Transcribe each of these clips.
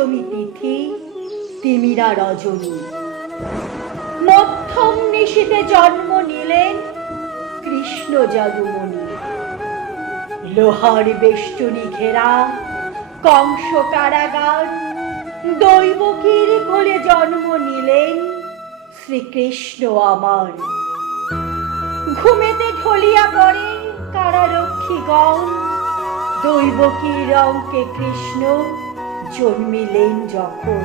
দশমী তিথি তিমিরা রজনী। মধ্যম নিশীতে জন্ম নিলেন কৃষ্ণ যদুমণি। লোহার বেষ্টনী ঘেরা কংস কারাগার, দৈবকীর কোলে জন্ম নিলেন শ্রীকৃষ্ণ আমার। ঘুমেতে ঢলিয়া পড়ে কারারক্ষীগণ, দৈবকীর অঙ্কে কৃষ্ণ জন্মিলেন যখন।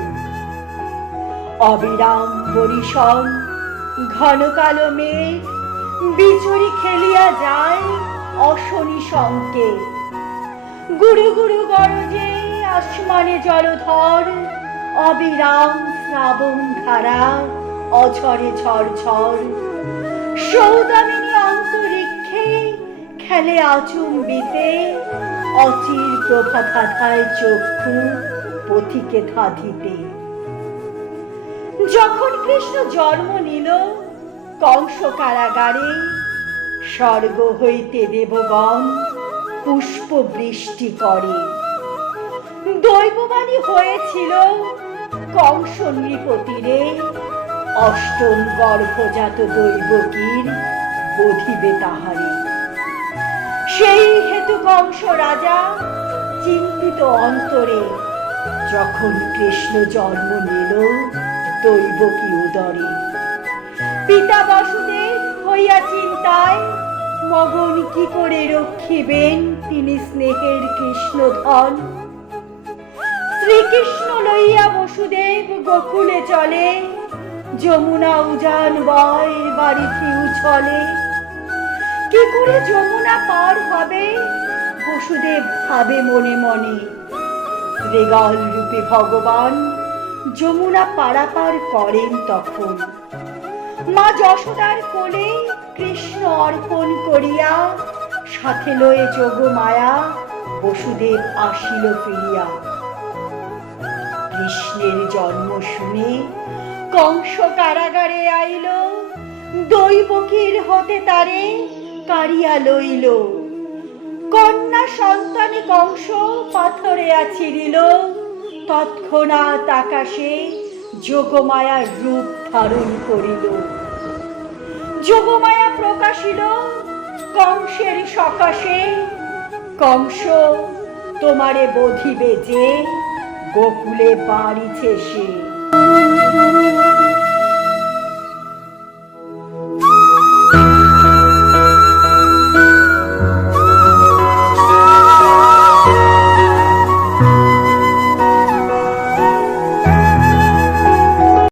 অবিরাম বরিশন ঘন কালো মেঘ, বিচুরি খেলিয়া যায় অশনি সংকেত। গুরু গুরু গরজে আসমানে জলধর, অবিরাম শ্রাবণ ধারা অঝরে ঝরঝর। সৌদামিনী অন্তরিক্ষে খেলে আচুম্বিতে, অচির প্রভা ধাঁধায় চক্ষু পথিকে ধাঁধিতে। যখন কৃষ্ণ জন্ম নিল কংস কারাগারে, স্বর্গ হইতে দেবগণ পুষ্প বৃষ্টি করে। দৈববাণী হয়েছিল কংস নৃপতিরে, অষ্টম গর্ভজাত দৈবকীর বধিবে তাহারে। সেই হেতু কংস রাজা চিন্তিত অন্তরে, যখন কৃষ্ণ জন্ম নিল দৈবকী উদরে। পিতা বসুদেব হইয়া চিন্তায় মগন, কি করে রক্ষিবেন তিনি স্নেহের কৃষ্ণধন। শ্রীকৃষ্ণ লইয়া বসুদেব গোকুলে চলে, যমুনা উজান বয় বাড়িতে উছলে। কি করে যমুনা পার হবে বসুদেব ভাবে মনে মনে। মৃগাল রূপে ভগবান যমুনা পারাপার করেন তখন। মা যশোদার কোলে কৃষ্ণ অর্পণ করিয়া, সাথে লয়ে যোগমায়া বসুদেব আসিল ফিরিয়া। কৃষ্ণের জন্ম শুনে কংস কারাগারে আইল, দৈবকীর হতে তারে কাড়িয়া লইল। কন্যা সন্তানে কংস পাথরে ছিঁড়িল, তৎক্ষণাৎ আকাশে যোগমায়ার রূপ ধারণ করিল। যোগমায়া প্রকাশিল কংসের সকাশে, কংস তোমারে বধিবে যে গোকুলে বাড়িছে সে।